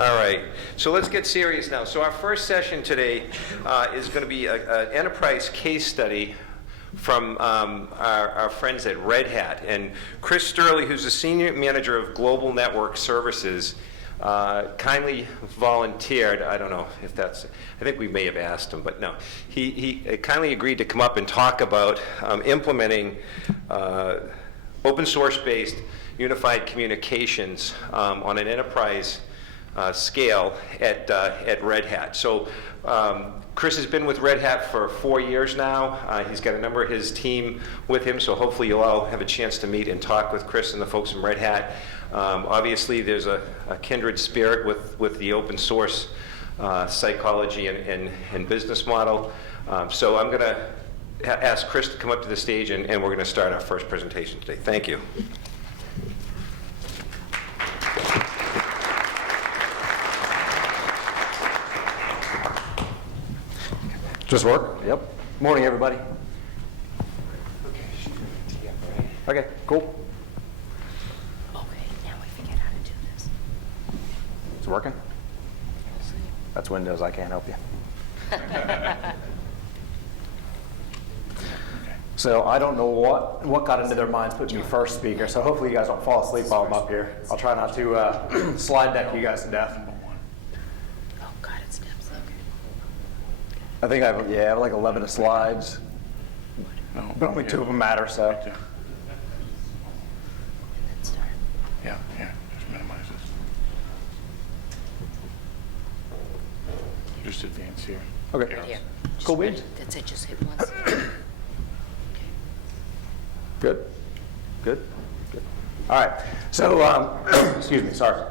All right, so let's get serious now. So our first session today is going to be an enterprise case study from our friends at Red Hat. And Chris Stierle, who's the Senior Manager of Global Network Services, kindly volunteered. I don't know if that's, I think we may have asked him, but no. He kindly agreed to come up and talk about implementing open source based unified communications on an enterprise scale at Red Hat. So Chris has been with Red Hat for 4 years now. He's got a number of his team with him, so hopefully you'll all have a chance to meet and talk with Chris and the folks from Red Hat. Obviously there's a kindred spirit with the open source psychology and business model. So I'm going to ask Chris to come up to the stage, and we're going to start our first presentation today. Thank you. Just work? Yep. Morning, everybody. Okay, cool. Okay, now I figured how to do this. It's working? That's Windows. I can't help you. So I don't know what got into their minds putting me first speaker, so hopefully you guys don't fall asleep while I'm up here. I'll try not to slide deck you guys to death. Oh God, it snaps. Okay. I think I have like 11 slides, but only 2 of them matter, so. And then start. Yeah, just minimize this. Just advance here. Okay. Right here. Cool beans. That's it, just hit once. Good. All right. So, excuse me. Sorry.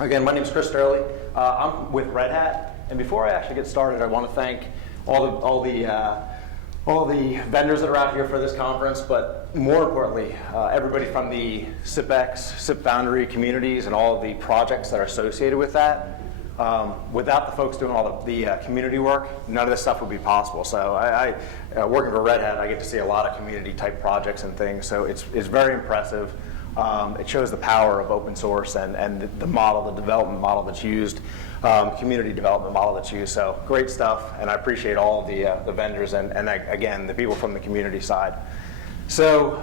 Again, my name is Chris Stierle. I'm with Red Hat, and before I actually get started, I want to thank all the vendors that are out here for this conference, but more importantly, everybody from the SIPX, SIP Foundry communities, and all of the projects that are associated with that. Without the folks doing all the community work, none of this stuff would be possible. So working for Red Hat, I get to see a lot of community type projects and things. So it's very impressive. It shows the power of open source and the model, the development model that's used, community development model that's used. So great stuff, and I appreciate all of the vendors and again, the people from the community side. So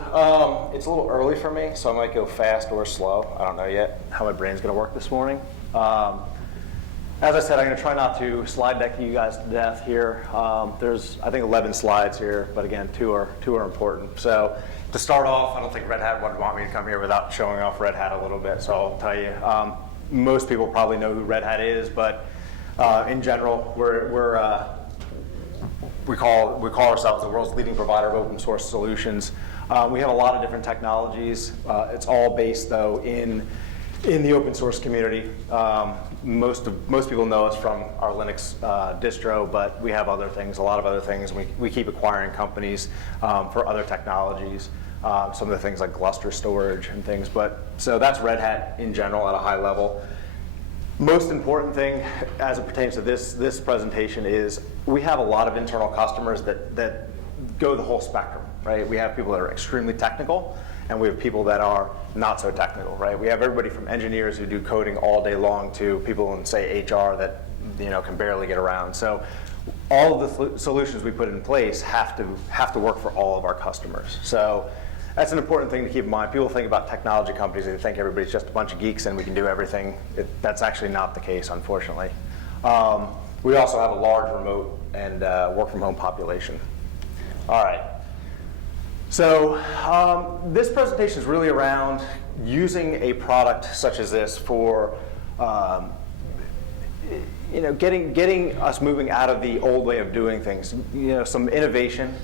it's a little early for me, so I might go fast or slow. I don't know yet how my brain's gonna work this morning. As I said, I'm going to try not to slide deck you guys to death here. There's, I think, 11 slides here, but again, two are important. So to start off, I don't think Red Hat would want me to come here without showing off Red Hat a little bit. So I'll tell you, most people probably know who Red Hat is, but in general, we call ourselves the world's leading provider of open source solutions. We have a lot of different technologies. It's all based, though, in the open source community. Most people know us from our Linux distro, but we have other things, a lot of other things. We keep acquiring companies for other technologies, some of the things like cluster storage and things. So that's Red Hat in general at a high level. Most important thing as it pertains to this presentation is we have a lot of internal customers that go the whole spectrum, right? We have people that are extremely technical, and we have people that are not so technical, right? We have everybody from engineers who do coding all day long to people in, say, HR that can barely get around. So all of the solutions we put in place have to work for all of our customers. So that's an important thing to keep in mind. People think about technology companies, they think everybody's just a bunch of geeks and we can do everything. That's actually not the case, unfortunately. We also have a large remote and work from home population. All right. So this presentation is really around using a product such as this for getting us moving out of the old way of doing things. Some innovation,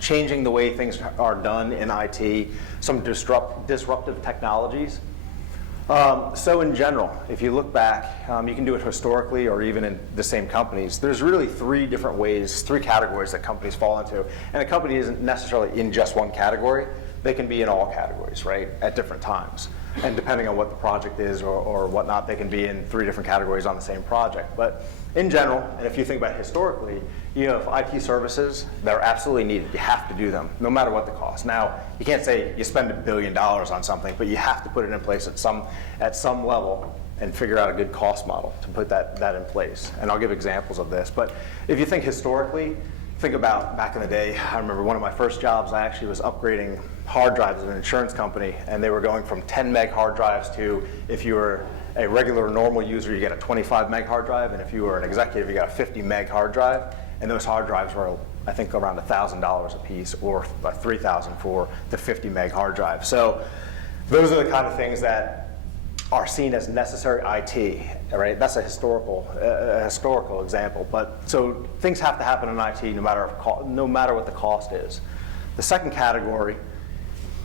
changing the way things are done in IT, some disruptive technologies. So in general, if you look back, you can do it historically or even in the same companies. There's really 3 different ways, 3 categories that companies fall into. And a company isn't necessarily in just one category. They can be in all categories, right, at different times. And depending on what the project is or whatnot, they can be in 3 different categories on the same project. But in general, and if you think about it historically, you have IT services that are absolutely needed. You have to do them, no matter what the cost. Now, you can't say you spend $1 billion on something, but you have to put it in place at some level and figure out a good cost model to put that in place. And I'll give examples of this. But if you think historically, think about back in the day, I remember one of my first jobs, I actually was upgrading hard drives at an insurance company, and they were going from 10 meg hard drives to, if you were a regular normal user, you get a 25 meg hard drive, and if you were an executive, you got a 50 meg hard drive. And those hard drives were, I think, around $1,000 a piece, or $3,000 for the 50 meg hard drive. So those are the kind of things that are seen as necessary IT, right? That's a historical example. But so things have to happen in IT no matter what the cost is. The second category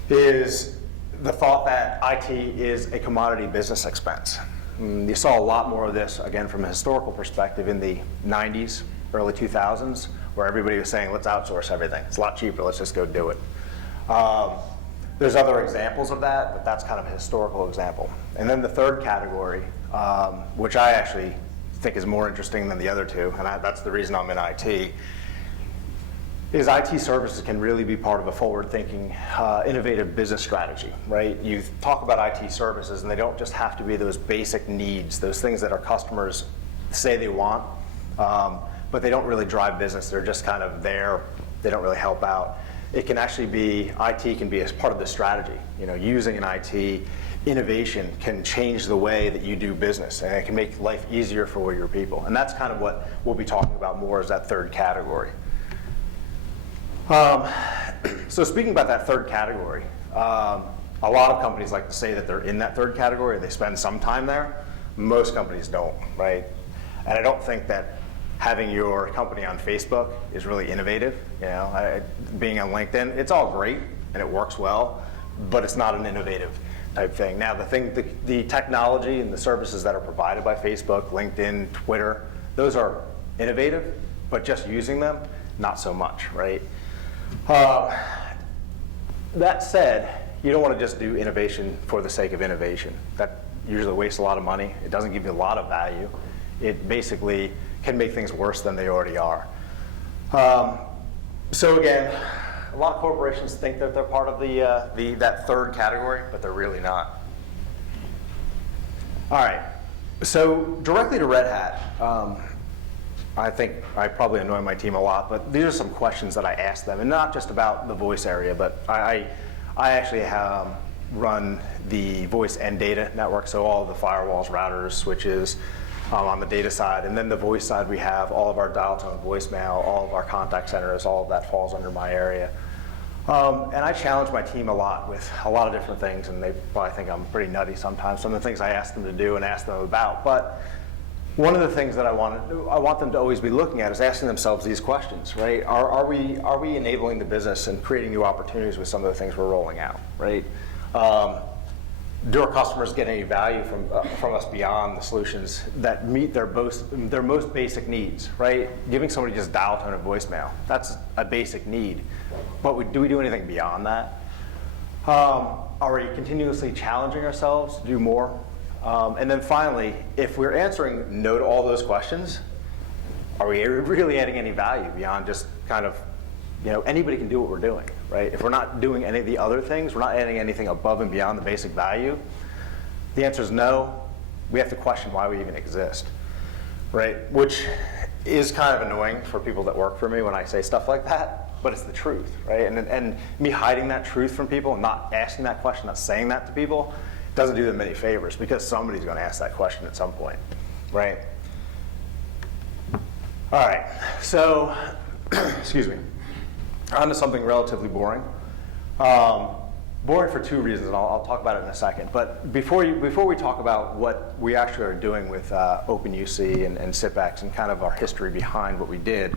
is the thought that IT is a commodity business expense. You saw a lot more of this, again, from a historical perspective in the 90s, early 2000s, where everybody was saying, let's outsource everything. It's a lot cheaper, let's just go do it. There's other examples of that, but that's kind of a historical example. And then the third category, which I actually think is more interesting than the other two, and that's the reason I'm in IT, is IT services can really be part of a forward-thinking, innovative business strategy, right? You talk about IT services, and they don't just have to be those basic needs, those things that our customers say they want, but they don't really drive business. They're just kind of there. They don't really help out. It can actually be, IT can be as part of the strategy. You know, using an IT innovation can change the way that you do business, and it can make life easier for your people. And that's kind of what we'll be talking about more as that third category. So speaking about that third category, a lot of companies like to say that they're in that third category, they spend some time there. Most companies don't, right? And I don't think that having your company on Facebook is really innovative. You know, being on LinkedIn, it's all great and it works well, but it's not an innovative type thing. Now, the technology and the services that are provided by Facebook, LinkedIn, Twitter, those are innovative, but just using them, not so much, right? That said, you don't want to just do innovation for the sake of innovation. That usually wastes a lot of money. It doesn't give you a lot of value. It basically can make things worse than they already are. So again, a lot of corporations think that they're part of that third category, but they're really not. All right, so directly to Red Hat. I think I probably annoy my team a lot, but these are some questions that I ask them, and not just about the voice area, but I actually run the voice and data network, so all of the firewalls, routers, switches, on the data side. And then the voice side, we have all of our dial tone voicemail, all of our contact centers, all of that falls under my area. And I challenge my team a lot with a lot of different things, and they probably think I'm pretty nutty sometimes, some of the things I ask them to do and ask them about. But one of the things that I want them to always be looking at is asking themselves these questions, right? Are we enabling the business and creating new opportunities with some of the things we're rolling out, right? Do our customers get any value from us beyond the solutions that meet their most basic needs, right? Giving somebody just dial tone and voicemail, that's a basic need. But do we do anything beyond that? Are we continuously challenging ourselves to do more? And then finally, if we're answering no to all those questions, are we really adding any value beyond just kind of, you know, anybody can do what we're doing, right? If we're not doing any of the other things, we're not adding anything above and beyond the basic value, the answer is no. We have to question why we even exist, right? Which is kind of annoying for people that work for me when I say stuff like that, but it's the truth, right? And me hiding that truth from people and not asking that question, not saying that to people, doesn't do them any favors, because somebody's going to ask that question at some point, right? All right, so, excuse me. On to something relatively boring. Boring for two reasons, and I'll talk about it in a second. But before we talk about what we actually are doing with OpenUC and SIPX and kind of our history behind what we did,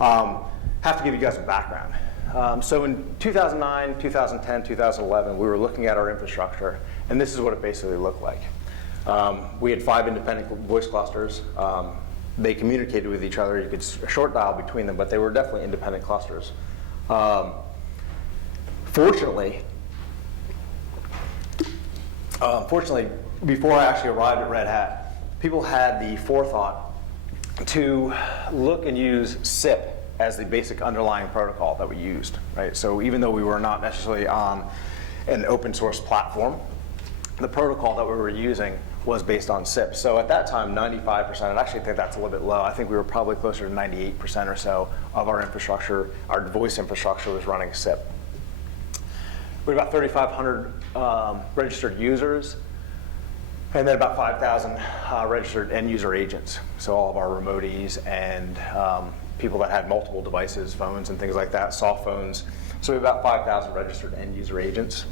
have to give you guys some background. So in 2009, 2010, 2011, we were looking at our infrastructure, and this is what it basically looked like. We had 5 independent voice clusters. They communicated with each other. You could short dial between them, but they were definitely independent clusters. Fortunately, before I actually arrived at Red Hat, people had the forethought to look and use SIP as the basic underlying protocol that we used, right? So even though we were not necessarily on an open source platform, the protocol that we were using was based on SIP. So at that time, 95%, and I actually think that's a little bit low. I think we were probably closer to 98% or so of our infrastructure, our voice infrastructure was running SIP. We had about 3,500 registered users, and then about 5,000 registered end user agents. So all of our remotees and people that had multiple devices, phones and things like that, soft phones. So we have about 5,000 registered end user agents.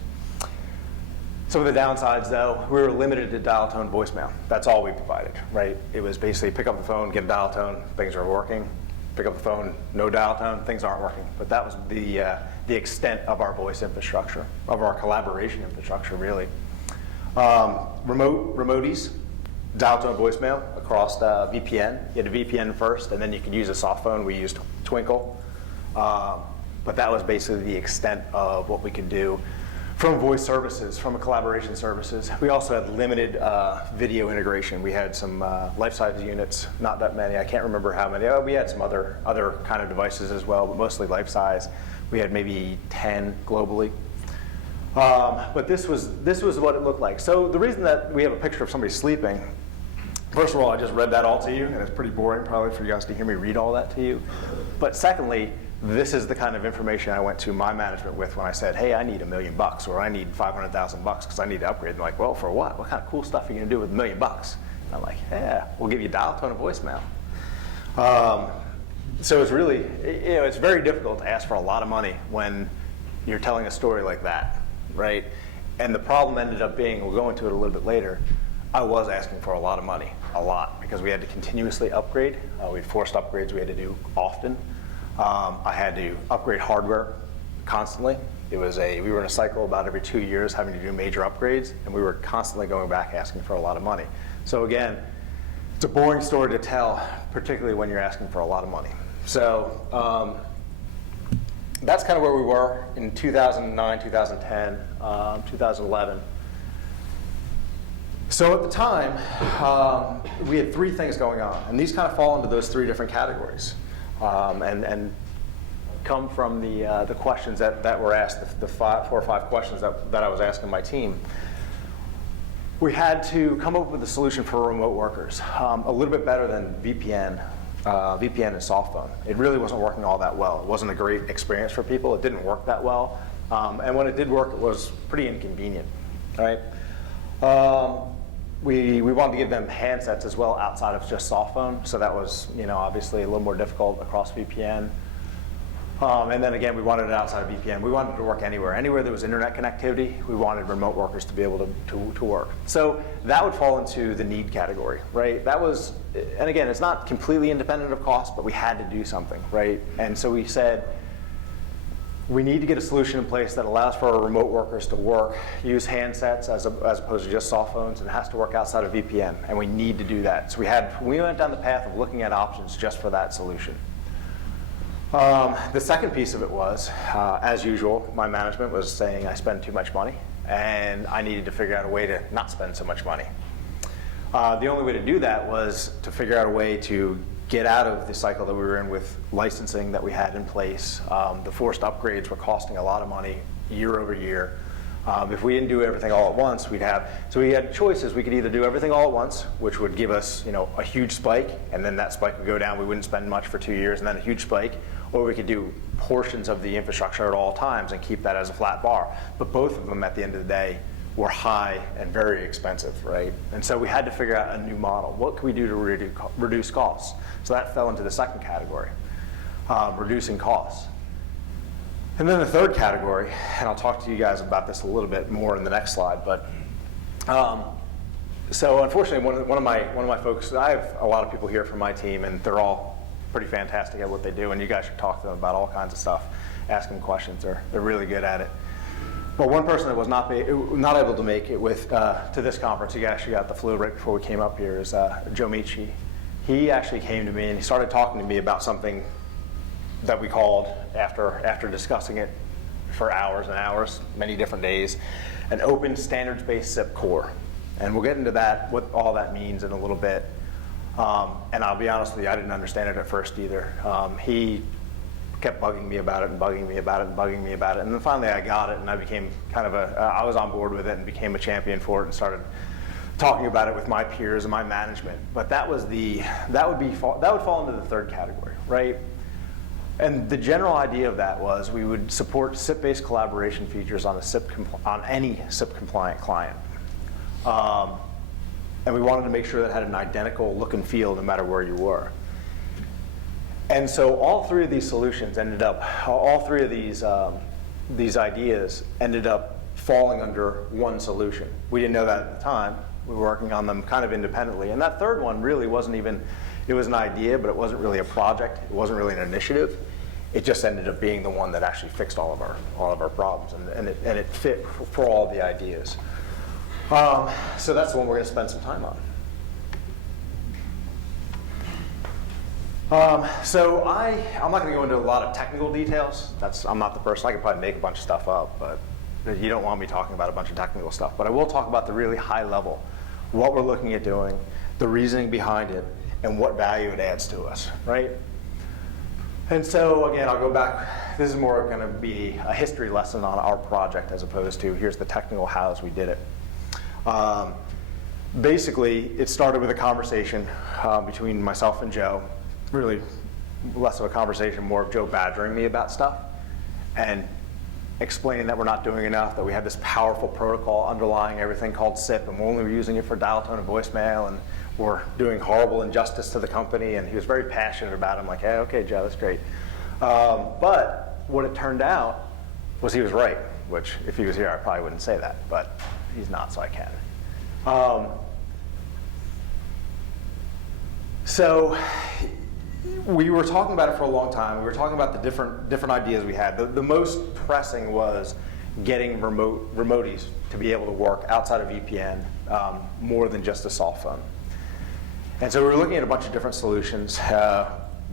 Some of the downsides, though, we were limited to dial tone voicemail. That's all we provided, right? It was basically pick up the phone, get a dial tone, things are working. Pick up the phone, no dial tone, things aren't working. But that was the extent of our voice infrastructure, of our collaboration infrastructure, really. Remotees, dial tone voicemail across VPN. You had a VPN first, and then you could use a soft phone. We used Twinkle. But that was basically the extent of what we could do from voice services, from collaboration services. We also had limited video integration. We had some life-size units, not that many. I can't remember how many. We had some other kind of devices as well, but mostly life-size. We had maybe 10 globally. But this was what it looked like. So the reason that we have a picture of somebody sleeping, first of all, I just read that all to you, and it's pretty boring probably for you guys to hear me read all that to you. But secondly, this is the kind of information I went to my management with when I said, hey, I need $1 million or I need $500,000 because I need to upgrade. They're like, well, for what? What kind of cool stuff are you going to do with $1 million? And I'm like, yeah, we'll give you dial tone and voicemail. So it's really, it's very difficult to ask for a lot of money when you're telling a story like that, right? And the problem ended up being, we'll go into it a little bit later, I was asking for a lot of money, a lot, because we had to continuously upgrade. We had forced upgrades we had to do often. I had to upgrade hardware constantly. We were in a cycle about every 2 years having to do major upgrades, and we were constantly going back asking for a lot of money. So again, it's a boring story to tell, particularly when you're asking for a lot of money. So that's kind of where we were in 2009, 2010, 2011. So at the time, we had 3 things going on, and these kind of fall into those 3 different categories. And come from the questions that were asked, the 4 or 5 questions that I was asking my team. We had to come up with a solution for remote workers, a little bit better than VPN and soft phone. It really wasn't working all that well. It wasn't a great experience for people. It didn't work that well. And when it did work, it was pretty inconvenient, right? We wanted to give them handsets as well outside of just soft phone, so that was obviously a little more difficult across VPN. And then again, we wanted it outside of VPN. We wanted it to work anywhere. Anywhere there was internet connectivity, we wanted remote workers to be able to work. So that would fall into the need category, right? That was, and again, it's not completely independent of cost, but we had to do something, right? And so we said, we need to get a solution in place that allows for our remote workers to work, use handsets as opposed to just soft phones, and it has to work outside of VPN, and we need to do that. So we went down the path of looking at options just for that solution. The second piece of it was, as usual, my management was saying I spend too much money, and I needed to figure out a way to not spend so much money. The only way to do that was to figure out a way to get out of the cycle that we were in with licensing that we had in place. The forced upgrades were costing a lot of money year over year. If we didn't do everything all at once, so we had choices. We could either do everything all at once, which would give us a huge spike, and then that spike would go down. We wouldn't spend much for 2 years, and then a huge spike. Or we could do portions of the infrastructure at all times and keep that as a flat bar. But both of them, at the end of the day, were high and very expensive, right? And so we had to figure out a new model. What can we do to reduce costs? So that fell into the second category, reducing costs. And then the third category, and I'll talk to you guys about this a little bit more in the next slide, but so unfortunately, one of my folks, I have a lot of people here from my team, and they're all pretty fantastic at what they do, and you guys should talk to them about all kinds of stuff, ask them questions. They're really good at it. But one person that was not able to make it to this conference, he actually got the flu right before we came up here, is Joe Michi. He actually came to me and he started talking to me about something that we called, after discussing it for hours and hours, many different days, an open standards-based SIP core. And we'll get into that, what all that means in a little bit. And I'll be honest with you, I didn't understand it at first either. He kept bugging me about it and bugging me about it and bugging me about it. And then finally I got it, and I became I was on board with it and became a champion for it and started talking about it with my peers and my management. But that would fall into the third category, right? And the general idea of that was we would support SIP-based collaboration features on any SIP compliant client. And we wanted to make sure that it had an identical look and feel no matter where you were. And so all three of these solutions all three of these ideas ended up falling under one solution. We didn't know that at the time. We were working on them kind of independently. And that third one really wasn't even, it was an idea, but it wasn't really a project. It wasn't really an initiative. It just ended up being the one that actually fixed all of our problems, and it fit for all the ideas. So that's the one we're going to spend some time on. So I'm not going to go into a lot of technical details. I'm not the person. I could probably make a bunch of stuff up, but you don't want me talking about a bunch of technical stuff. But I will talk about the really high level, what we're looking at doing, the reasoning behind it, and what value it adds to us, right? And so again, I'll go back. This is more going to be a history lesson on our project as opposed to here's the technical hows we did it. Basically, it started with a conversation between myself and Joe. Really less of a conversation, more of Joe badgering me about stuff and explaining that we're not doing enough, that we have this powerful protocol underlying everything called SIP, and we're only using it for dial tone and voicemail, and we're doing horrible injustice to the company. And he was very passionate about it. I'm like, hey, okay, Joe, that's great. But what it turned out was he was right, which if he was here, I probably wouldn't say that, but he's not, so I can. So we were talking about it for a long time. We were talking about the different ideas we had. The most pressing was getting remoties to be able to work outside of VPN more than just a soft phone. And so we were looking at a bunch of different solutions.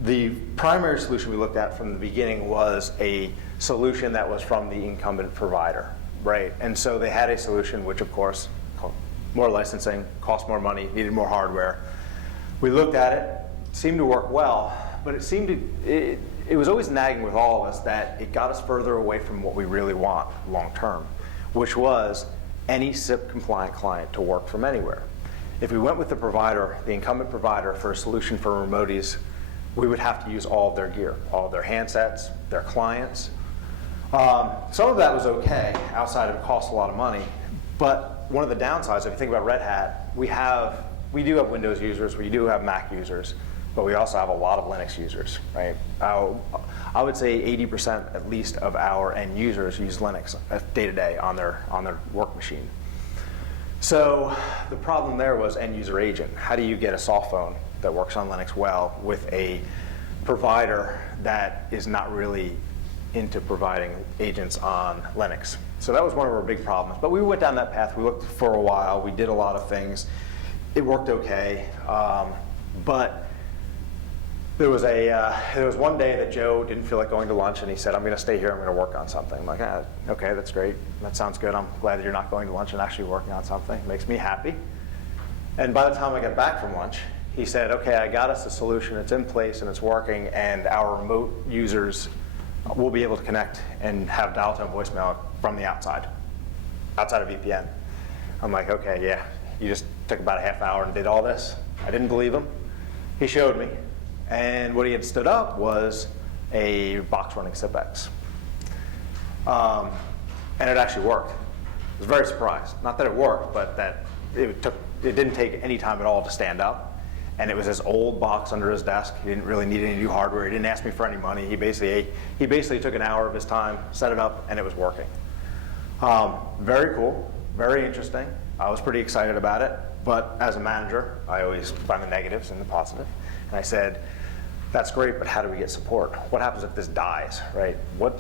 The primary solution we looked at from the beginning was a solution that was from the incumbent provider, right? And so they had a solution which, of course, more licensing, cost more money, needed more hardware. We looked at it, seemed to work well, but it was always nagging with all of us that it got us further away from what we really want long term, which was any SIP compliant client to work from anywhere. If we went with the provider, the incumbent provider, for a solution for remoties, we would have to use all of their gear, all of their handsets, their clients. Some of that was okay, outside of it cost a lot of money, but one of the downsides, if you think about Red Hat, we do have Windows users, we do have Mac users, but we also have a lot of Linux users, right? I would say 80% at least of our end users use Linux day to day on their work machine. So the problem there was end user agent. How do you get a soft phone that works on Linux well with a provider that is not really into providing agents on Linux? So that was one of our big problems. But we went down that path. We looked for a while. We did a lot of things. It worked okay. But there was one day that Joe didn't feel like going to lunch, and he said, I'm going to stay here. I'm going to work on something. I'm like, okay, that's great. That sounds good. I'm glad that you're not going to lunch and actually working on something. It makes me happy. And by the time I got back from lunch, he said, okay, I got us a solution. It's in place and it's working, and our remote users will be able to connect and have dial tone voicemail from the outside of VPN. I'm like, okay, yeah, you just took about a half hour and did all this? I didn't believe him. He showed me. And what he had stood up was a box running SIP-X. And it actually worked. I was very surprised. Not that it worked, but that it didn't take any time at all to stand up. And it was this old box under his desk. He didn't really need any new hardware. He didn't ask me for any money. He basically took an hour of his time, set it up, and it was working. Very cool, very interesting. I was pretty excited about it. But as a manager, I always find the negatives and the positive. And I said, that's great, but how do we get support? What happens if this dies, right? What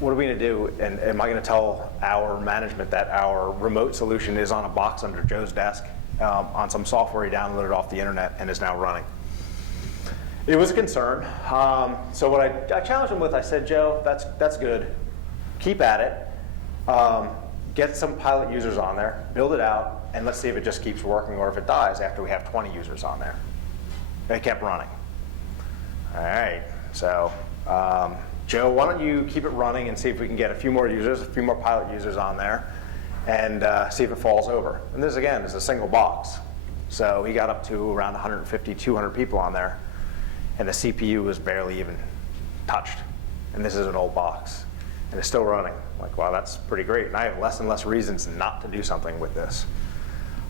are we going to do? And am I going to tell our management that our remote solution is on a box under Joe's desk on some software he downloaded off the internet and is now running? It was a concern. So what I challenged him with, I said, Joe, that's good. Keep at it. Get some pilot users on there, build it out, and let's see if it just keeps working or if it dies after we have 20 users on there. It kept running. All right, so Joe, why don't you keep it running and see if we can get a few more users, a few more pilot users on there, and see if it falls over. And this, again, is a single box. So he got up to around 150, 200 people on there, and the CPU was barely even touched. And this is an old box, and it's still running. Like, wow, that's pretty great. And I have less and less reasons not to do something with this.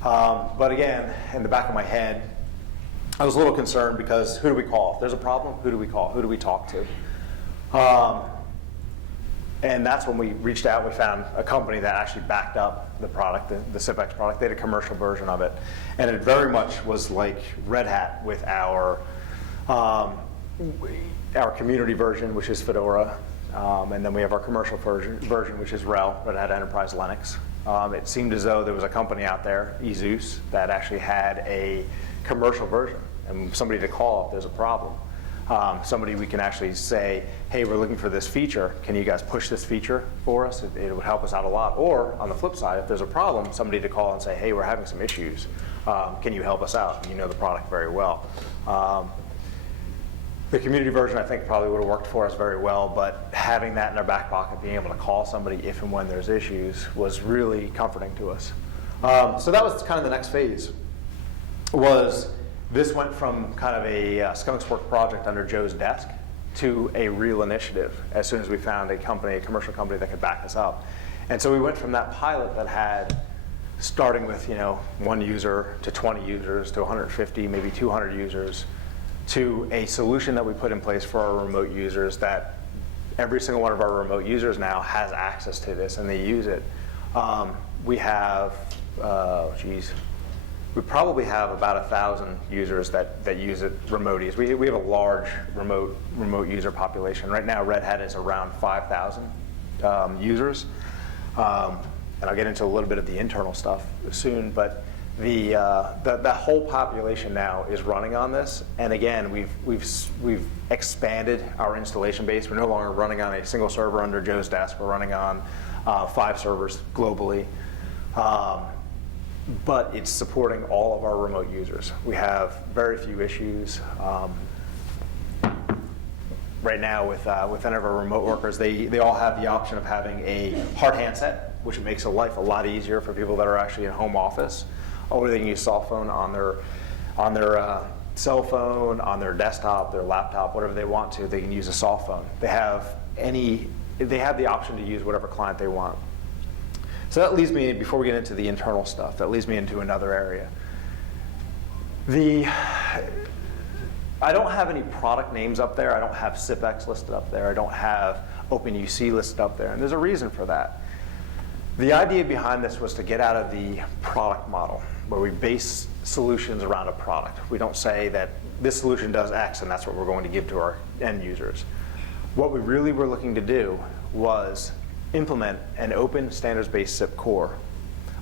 But again, in the back of my head, I was a little concerned because who do we call? If there's a problem, who do we call? Who do we talk to? And that's when we reached out. We found a company that actually backed up the product, the SipX product. They had a commercial version of it. And it very much was like Red Hat with our community version, which is Fedora. And then we have our commercial version, which is RHEL, Red Hat Enterprise Linux. It seemed as though there was a company out there, eZuce, that actually had a commercial version and somebody to call if there's a problem. Somebody we can actually say, hey, we're looking for this feature. Can you guys push this feature for us? It would help us out a lot. Or on the flip side, if there's a problem, somebody to call and say, hey, we're having some issues. Can you help us out? You know the product very well. The community version, I think, probably would have worked for us very well, but having that in our back pocket, being able to call somebody if and when there's issues, was really comforting to us. So that was kind of the next phase. This went from kind of a Skunk's Work project under Joe's desk to a real initiative as soon as we found a commercial company that could back us up. And so we went from that pilot that had, starting with 1 user to 20 users to 150, maybe 200 users, to a solution that we put in place for our remote users that every single one of our remote users now has access to this and they use it. We have, we probably have about 1,000 users that use it remoties. We have a large remote user population. Right now, Red Hat is around 5,000 users. And I'll get into a little bit of the internal stuff soon, but that whole population now is running on this. And again, we've expanded our installation base. We're no longer running on a single server under Joe's desk. We're running on 5 servers globally. But it's supporting all of our remote users. We have very few issues. Right now with any of our remote workers, they all have the option of having a hard handset, which makes life a lot easier for people that are actually in home office. Or they can use soft phone on their cell phone, on their desktop, their laptop, whatever they want to. They can use a soft phone. They have the option to use whatever client they want. So that leads me, before we get into the internal stuff, that leads me into another area. I don't have any product names up there. I don't have SipX listed up there. I don't have OpenUC listed up there, and there's a reason for that. The idea behind this was to get out of the product model, where we base solutions around a product. We don't say that this solution does X and that's what we're going to give to our end users. What we really were looking to do was implement an open standards-based SIP core.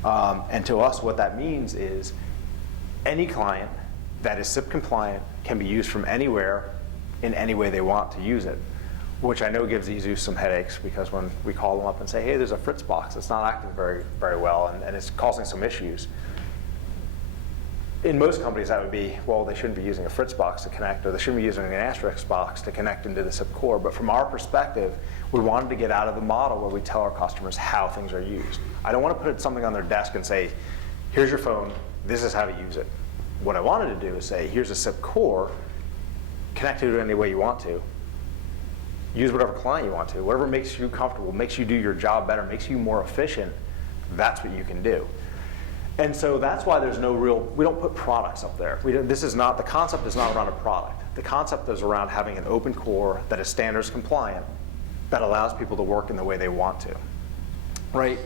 And to us, what that means is any client that is SIP compliant can be used from anywhere in any way they want to use it, which I know gives eZuce some headaches, because when we call them up and say, hey, there's a Fritz box, it's not acting very, very well, and it's causing some issues. In most companies, that would be, well, they shouldn't be using a Fritz box to connect, or they shouldn't be using an asterisk box to connect into the SIP core. But from our perspective, we wanted to get out of the model where we tell our customers how things are used. I don't want to put something on their desk and say, here's your phone, this is how to use it. What I wanted to do is say, here's a SIP core, connect it any way you want to, use whatever client you want to, whatever makes you comfortable, makes you do your job better, makes you more efficient, that's what you can do. And so that's why there's no real, we don't put products up there. The concept is not around a product. The concept is around having an open core that is standards compliant, that allows people to work in the way they want to, right?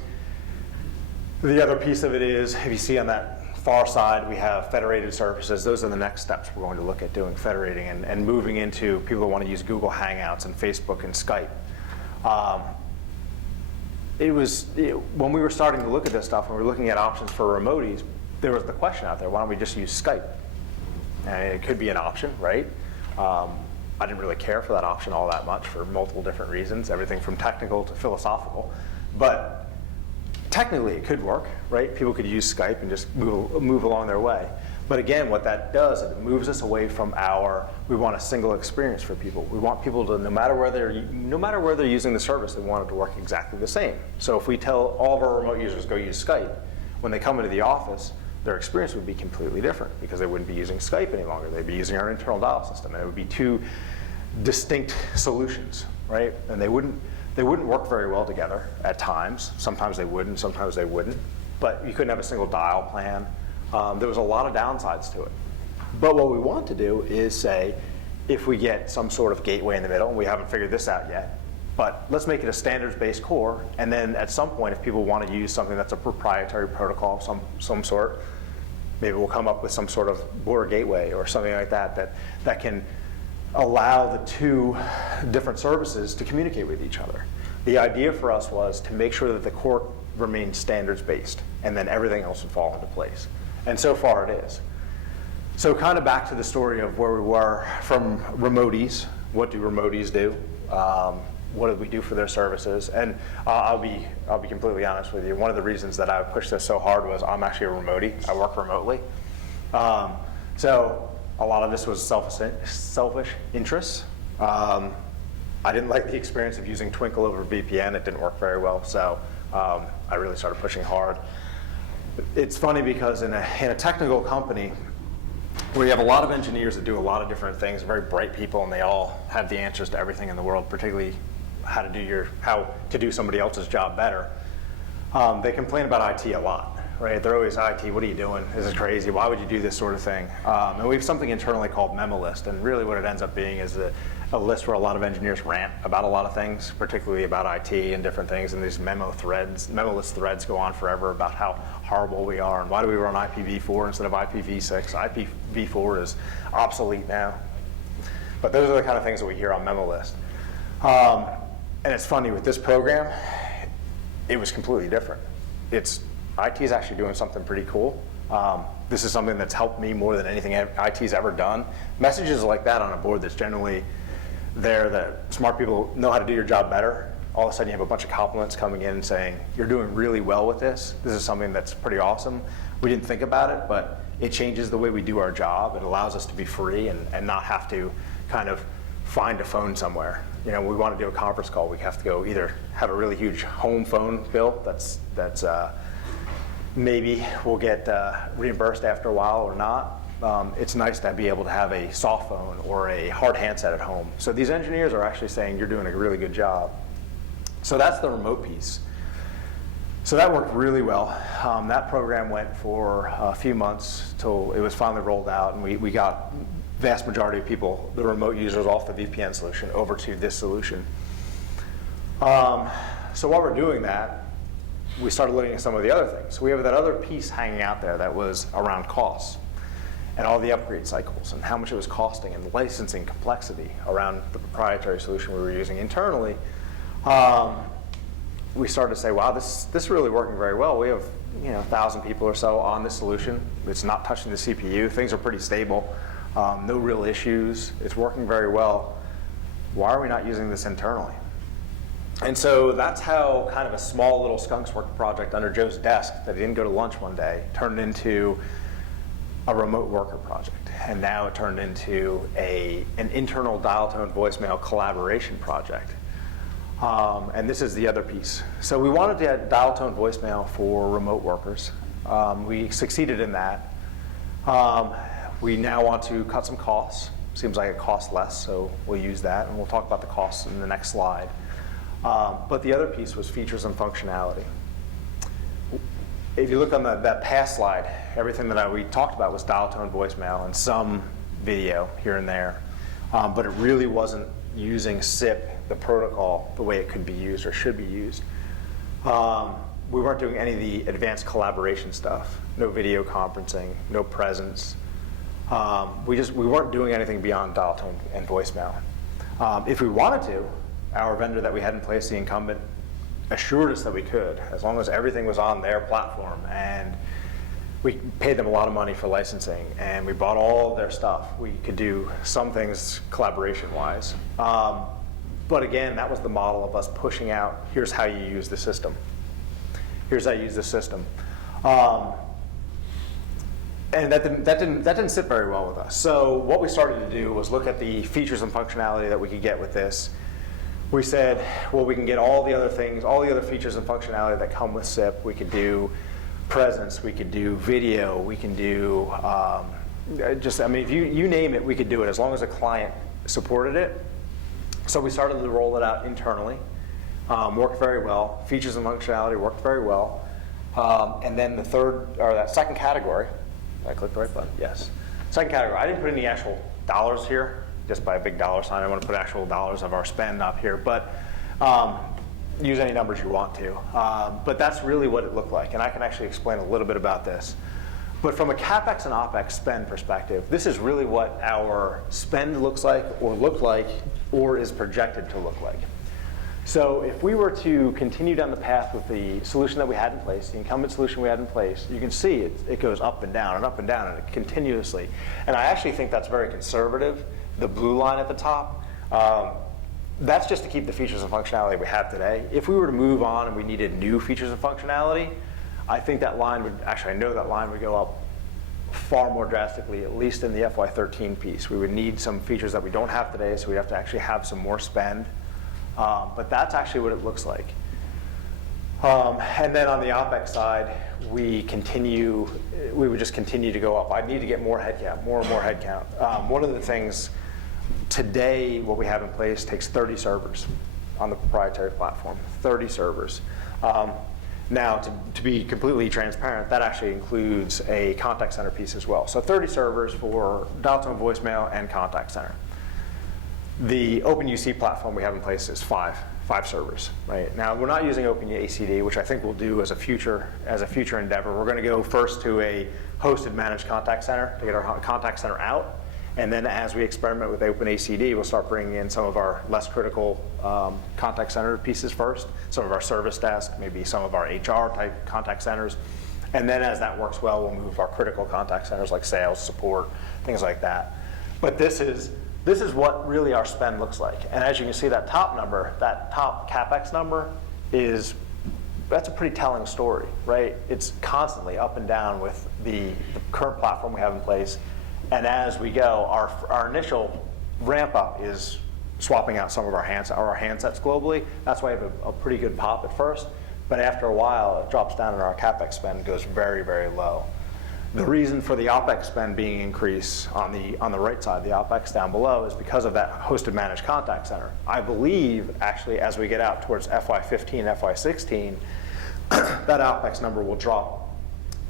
The other piece of it is, if you see on that far side, we have federated services. Those are the next steps we're going to look at doing, federating and moving into people who want to use Google Hangouts and Facebook and Skype. When we were starting to look at this stuff, and we were looking at options for remoties, there was the question out there, why don't we just use Skype? And it could be an option, right? I didn't really care for that option all that much for multiple different reasons, everything from technical to philosophical. But technically, it could work, right? People could use Skype and just move along their way. But again, what that does, it moves us away from we want a single experience for people. We want people to, no matter where they're using the service, they want it to work exactly the same. So if we tell all of our remote users go use Skype, when they come into the office, their experience would be completely different because they wouldn't be using Skype any longer. They'd be using our internal dial system, and it would be two distinct solutions, right? And they wouldn't work very well together at times. Sometimes they would, and sometimes they wouldn't. But you couldn't have a single dial plan. There was a lot of downsides to it. But what we want to do is say, if we get some sort of gateway in the middle, and we haven't figured this out yet, but let's make it a standards-based core, and then at some point, if people want to use something that's a proprietary protocol of some sort, maybe we'll come up with some sort of border gateway or something like that can allow the two different services to communicate with each other. The idea for us was to make sure that the core remains standards-based, and then everything else would fall into place. And so far it is. So kind of back to the story of where we were from remoties. What do remoties do? What do we do for their services? And I'll be completely honest with you. One of the reasons that I pushed this so hard was I'm actually a remotie. I work remotely. So a lot of this was selfish interests. I didn't like the experience of using Twinkle over VPN. It didn't work very well. So I really started pushing hard. It's funny because in a technical company where you have a lot of engineers that do a lot of different things, very bright people, and they all have the answers to everything in the world, particularly how to do somebody else's job better. They complain about IT a lot, right? They're always, IT, what are you doing? This is crazy. Why would you do this sort of thing? And we have something internally called memo list, and really what it ends up being is a list where a lot of engineers rant about a lot of things, particularly about IT and different things, and these memo list threads go on forever about how horrible we are, and why do we run IPv4 instead of IPv6? IPv4 is obsolete now. But those are the kind of things that we hear on memo list. And it's funny, with this program, it was completely different. IT is actually doing something pretty cool. This is something that's helped me more than anything IT's ever done. Messages like that on a board that's generally there that smart people know how to do your job better. All of a sudden you have a bunch of compliments coming in saying, you're doing really well with this. This is something that's pretty awesome. We didn't think about it, but it changes the way we do our job. It allows us to be free and not have to kind of find a phone somewhere. You know, we want to do a conference call, we have to go either have a really huge home phone bill that's maybe we'll get reimbursed after a while or not. It's nice to be able to have a soft phone or a hard handset at home. So these engineers are actually saying you're doing a really good job. So that's the remote piece. So that worked really well. That program went for a few months till it was finally rolled out, and we got vast majority of people, the remote users, off the VPN solution over to this solution. So while we're doing that, we started looking at some of the other things. We have that other piece hanging out there that was around costs and all the upgrade cycles and how much it was costing and the licensing complexity around the proprietary solution we were using internally. We started to say, wow, this is really working very well. We have 1,000 people or so on this solution. It's not touching the CPU. Things are pretty stable. No real issues. It's working very well. Why are we not using this internally? And so that's how kind of a small little skunks work project under Joe's desk that he didn't go to lunch one day turned into a remote worker project. And now it turned into an internal dial tone voicemail collaboration project. And this is the other piece. So we wanted to add dial tone voicemail for remote workers. We succeeded in that. We now want to cut some costs. Seems like it costs less, so we'll use that, and we'll talk about the costs in the next slide. But the other piece was features and functionality. If you look on that past slide, everything that we talked about was dial tone voicemail and some video here and there. But it really wasn't using SIP, the protocol, the way it could be used or should be used. We weren't doing any of the advanced collaboration stuff. No video conferencing, no presence. We weren't doing anything beyond dial tone and voicemail. If we wanted to, our vendor that we had in place, the incumbent, assured us that we could, as long as everything was on their platform. And we paid them a lot of money for licensing, and we bought all of their stuff. We could do some things collaboration-wise. But again, that was the model of us pushing out, here's how you use the system. Here's how you use the system. And that didn't sit very well with us. So what we started to do was look at the features and functionality that we could get with this. We said, well, we can get all the other things, all the other features and functionality that come with SIP. We could do presence, we could do video, we can do I mean, if you name it, we could do it as long as a client supported it. So we started to roll it out internally. Worked very well. Features and functionality worked very well. And then the that second category, did I click the right button? Yes. Second category, I didn't put any actual dollars here, just by a big dollar sign. I want to put actual dollars of our spend up here, but use any numbers you want to. But that's really what it looked like, and I can actually explain a little bit about this. But from a CapEx and OpEx spend perspective, this is really what our spend looks like, or looked like, or is projected to look like. So if we were to continue down the path with the solution that we had in place, the incumbent solution we had in place, you can see it goes up and down and up and down and continuously. And I actually think that's very conservative, the blue line at the top. That's just to keep the features and functionality we have today. If we were to move on and we needed new features and functionality, I think that line would, actually I know that line would go up far more drastically, at least in the FY13 piece. We would need some features that we don't have today, so we'd have to actually have some more spend. But that's actually what it looks like. And then on the OpEx side, we would just continue to go up. I'd need to get more headcount, more and more headcount. One of the things today, what we have in place takes 30 servers on the proprietary platform, 30 servers. Now, to be completely transparent, that actually includes a contact center piece as well. So 30 servers for dial tone voicemail and contact center. The OpenUC platform we have in place is five servers, right? Now, we're not using OpenACD, which I think we'll do as a future endeavor. We're going to go first to a hosted managed contact center to get our contact center out. And then as we experiment with OpenACD, we'll start bringing in some of our less critical contact center pieces first, some of our service desk, maybe some of our HR type contact centers. And then as that works well, we'll move our critical contact centers like sales, support, things like that. But this is what really our spend looks like. And as you can see, that top number, that top CapEx number that's a pretty telling story, right? It's constantly up and down with the current platform we have in place. And as we go, our initial ramp up is swapping out some of our handsets globally. That's why we have a pretty good pop at first. But after a while, it drops down and our CapEx spend goes very, very low. The reason for the OpEx spend being increased on the right side, the OpEx down below, is because of that hosted managed contact center. I believe, actually, as we get out towards FY15, FY16, that OpEx number will drop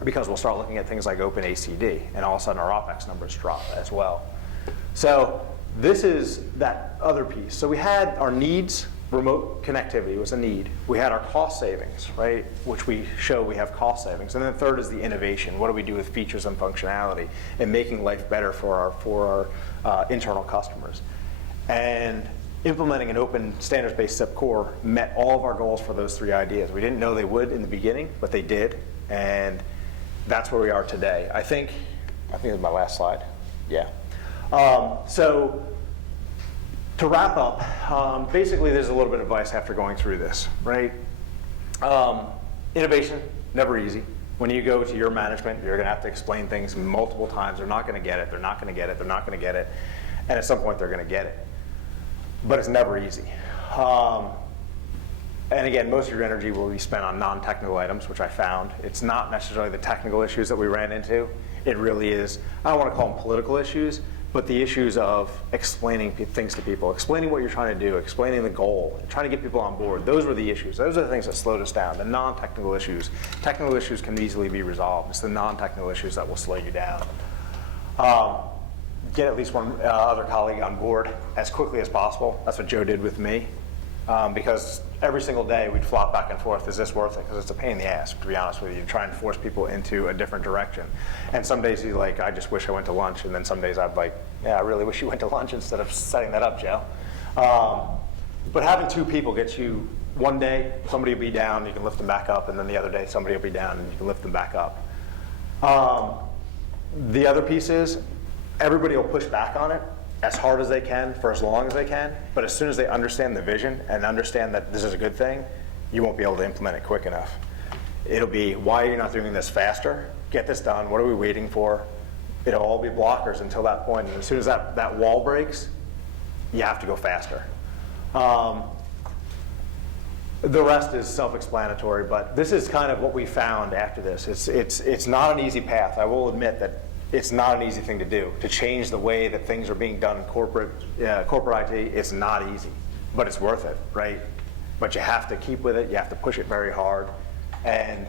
because we'll start looking at things like OpenACD, and all of a sudden our OpEx numbers drop as well. So this is that other piece. So we had our needs. Remote connectivity was a need. We had our cost savings, right, which we show we have cost savings. And then third is the innovation. What do we do with features and functionality and making life better for our internal customers? And implementing an open standards-based SIP core met all of our goals for those three ideas. We didn't know they would in the beginning, but they did. And that's where we are today. I think it's my last slide. Yeah. So to wrap up, basically there's a little bit of advice after going through this, right? Innovation, never easy. When you go to your management, you're going to have to explain things multiple times. They're not going to get it. They're not going to get it. They're not going to get it. And at some point, they're going to get it. But it's never easy. And again, most of your energy will be spent on non-technical items, which I found. It's not necessarily the technical issues that we ran into. It really is, I don't want to call them political issues, but the issues of explaining things to people, explaining what you're trying to do, explaining the goal, trying to get people on board. Those were the issues. Those are the things that slowed us down, the non-technical issues. Technical issues can easily be resolved. It's the non-technical issues that will slow you down. Get at least one other colleague on board as quickly as possible. That's what Joe did with me. Because every single day we'd flop back and forth, is this worth it? Because it's a pain in the ass, to be honest with you, to try and force people into a different direction. And some days he's like, I just wish I went to lunch. And then some days I'd like, yeah, I really wish you went to lunch instead of setting that up, Joe. But having two people gets you, one day somebody will be down, you can lift them back up, and then the other day somebody will be down and you can lift them back up. The other piece is, everybody will push back on it as hard as they can for as long as they can, but as soon as they understand the vision and understand that this is a good thing, you won't be able to implement it quick enough. It'll be, why are you not doing this faster? get this done. What are we waiting for? It'll all be blockers until that point. And as soon as that wall breaks, you have to go faster. The rest is self-explanatory, but this is kind of what we found after this. It's not an easy path. I will admit that it's not an easy thing to do. To change the way that things are being done in corporate IT, it's not easy, but it's worth it, right? But you have to keep with it. You have to push it very hard. And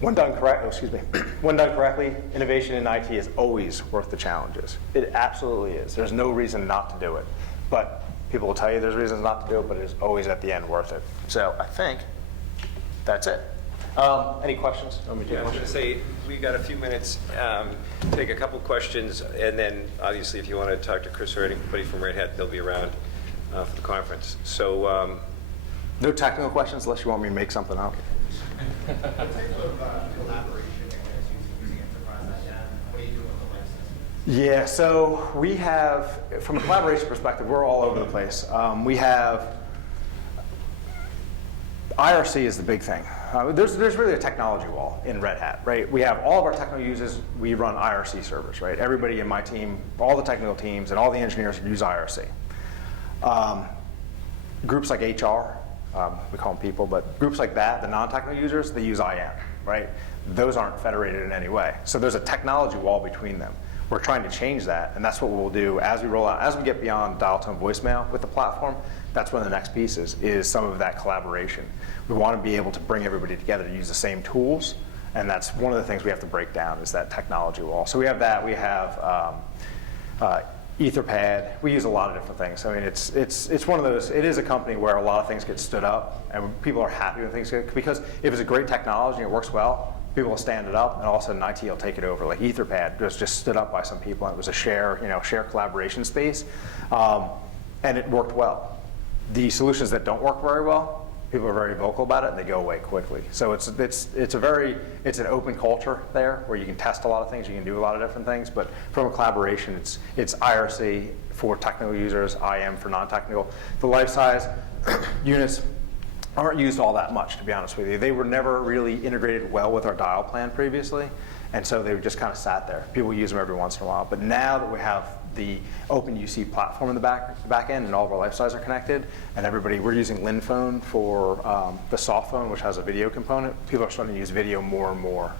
when done correctly, innovation in IT is always worth the challenges. It absolutely is. There's no reason not to do it. But people will tell you there's reasons not to do it, but it is always at the end worth it. So I think that's it. Any questions? Yeah, I was going to say, we got a few minutes, take a couple questions, and then obviously if you want to talk to Chris or anybody from Red Hat, they'll be around for the conference. So, No technical questions unless you want me to make something up. What type of collaboration are you guys using enterprise IM? What are you doing with the license? Yeah, so we have, from a collaboration perspective, we're all over the place. We have, IRC is the big thing. There's really a technology wall in Red Hat, right? We have all of our technical users, we run IRC servers, right? Everybody in my team, all the technical teams and all the engineers use IRC. Groups like HR, we call them people, but groups like that, the non-technical users, they use IM, right? Those aren't federated in any way. So there's a technology wall between them. We're trying to change that, and that's what we'll do as we roll out. As we get beyond dial-tone voicemail with the platform, that's one of the next pieces, is some of that collaboration. We want to be able to bring everybody together to use the same tools, and that's one of the things we have to break down, is that technology wall. So we have that. We have Etherpad. We use a lot of different things. I mean, it's one of those, it is a company where a lot of things get stood up, and people are happy when things get, because if it's a great technology and it works well, people will stand it up, and all of a sudden IT will take it over. Like Etherpad was just stood up by some people, and it was a share collaboration space, and it worked well. The solutions that don't work very well, people are very vocal about it, and they go away quickly. So it's an open culture there where you can test a lot of things, you can do a lot of different things, but from a collaboration, it's IRC for technical users, IM for non-technical. The life size units aren't used all that much, to be honest with you. They were never really integrated well with our dial plan previously, and so they just kind of sat there. People use them every once in a while, but now that we have the open UC platform in the back end, and all of our life size are connected, and we're using LinPhone for the soft phone, which has a video component. People are starting to use video more and more.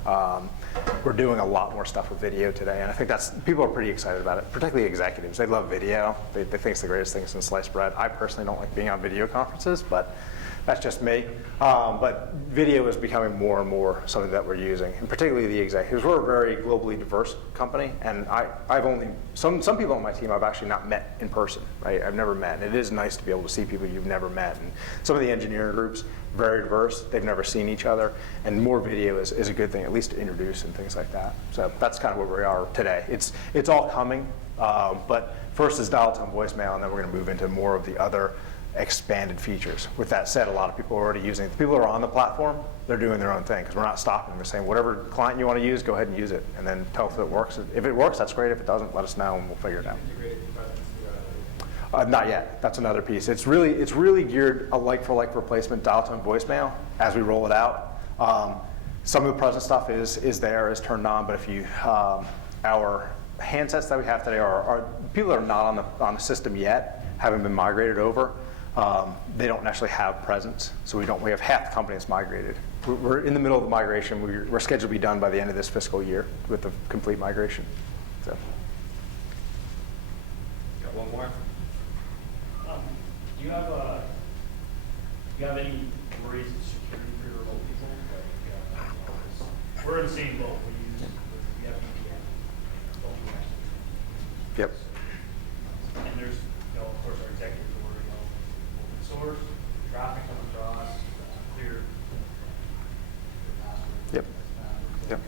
We're doing a lot more stuff with video today, and I think people are pretty excited about it, particularly executives. They love video. They think it's the greatest thing since sliced bread. I personally don't like being on video conferences, but that's just me. But video is becoming more and more something that we're using, and particularly the executives. We're a very globally diverse company, and I've only, some people on my team I've actually not met in person, right? I've never met, and it is nice to be able to see people you've never met. And some of the engineering groups, very diverse, they've never seen each other, and more video is a good thing, at least to introduce and things like that. So that's kind of where we are today. It's all coming, but first is dial-tone voicemail, and then we're going to move into more of the other expanded features. With that said, a lot of people are already using it. The people who are on the platform, they're doing their own thing, because we're not stopping them. We're saying, whatever client you want to use, go ahead and use it, and then tell us if it works. If it works, that's great. If it doesn't, let us know, and we'll figure it out. Not yet. That's another piece. It's really geared a like-for-like replacement dial-tone voicemail as we roll it out. Some of the present stuff is turned on, but if you our handsets that we have today are people that are not on the system yet, haven't been migrated over. They don't actually have presence, so we have half the company that's migrated. We're in the middle of the migration. We're scheduled to be done by the end of this fiscal year with the complete migration. So. got one more? Do you have any worries of security for your remote people? Like, we're in the same boat. We have VPN. Yep. And there's, of course, our executives are worried about open source, traffic coming across, clear password. Yep. Yep.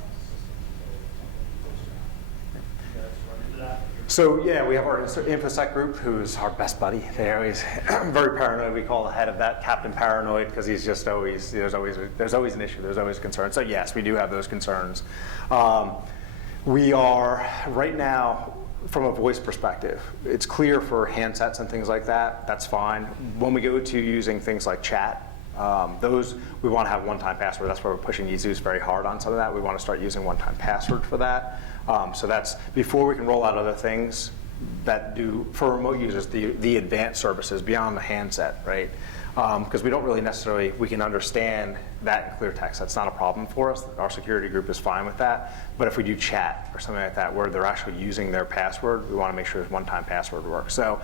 You guys run into that? So yeah, we have our InfoSec group, who's our best buddy. They're always very paranoid. We call the head of that Captain Paranoid, because he's just always, there's always an issue, there's always a concern. So yes, we do have those concerns. We are, right now, from a voice perspective, it's clear for handsets and things like that, that's fine. When we go to using things like chat, Those, we want to have one-time password. That's why we're pushing eZuce very hard on some of that. We want to start using one-time password for that. So that's, before we can roll out other things that do, for remote users, the advanced services beyond the handset, right? Because we don't really necessarily, we can understand that in clear text. That's not a problem for us. Our security group is fine with that. But if we do chat or something like that where they're actually using their password, we want to make sure one-time password works. So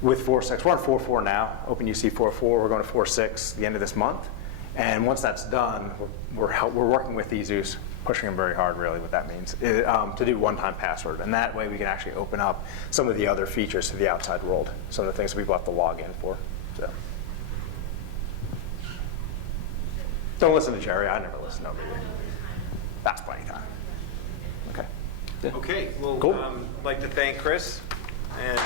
with 4.6, we're on 4.4 now, OpenUC 4.4, we're going to 4.6 the end of this month. And once that's done, we're working with eZuce, pushing them very hard, really, what that means, to do one-time password. And that way we can actually open up some of the other features to the outside world, some of the things that people have to log in for. So. Don't listen to Jerry, I never listen to him. That's plenty of time. Okay. Yeah. Okay, well, Cool. I'd like to thank Chris and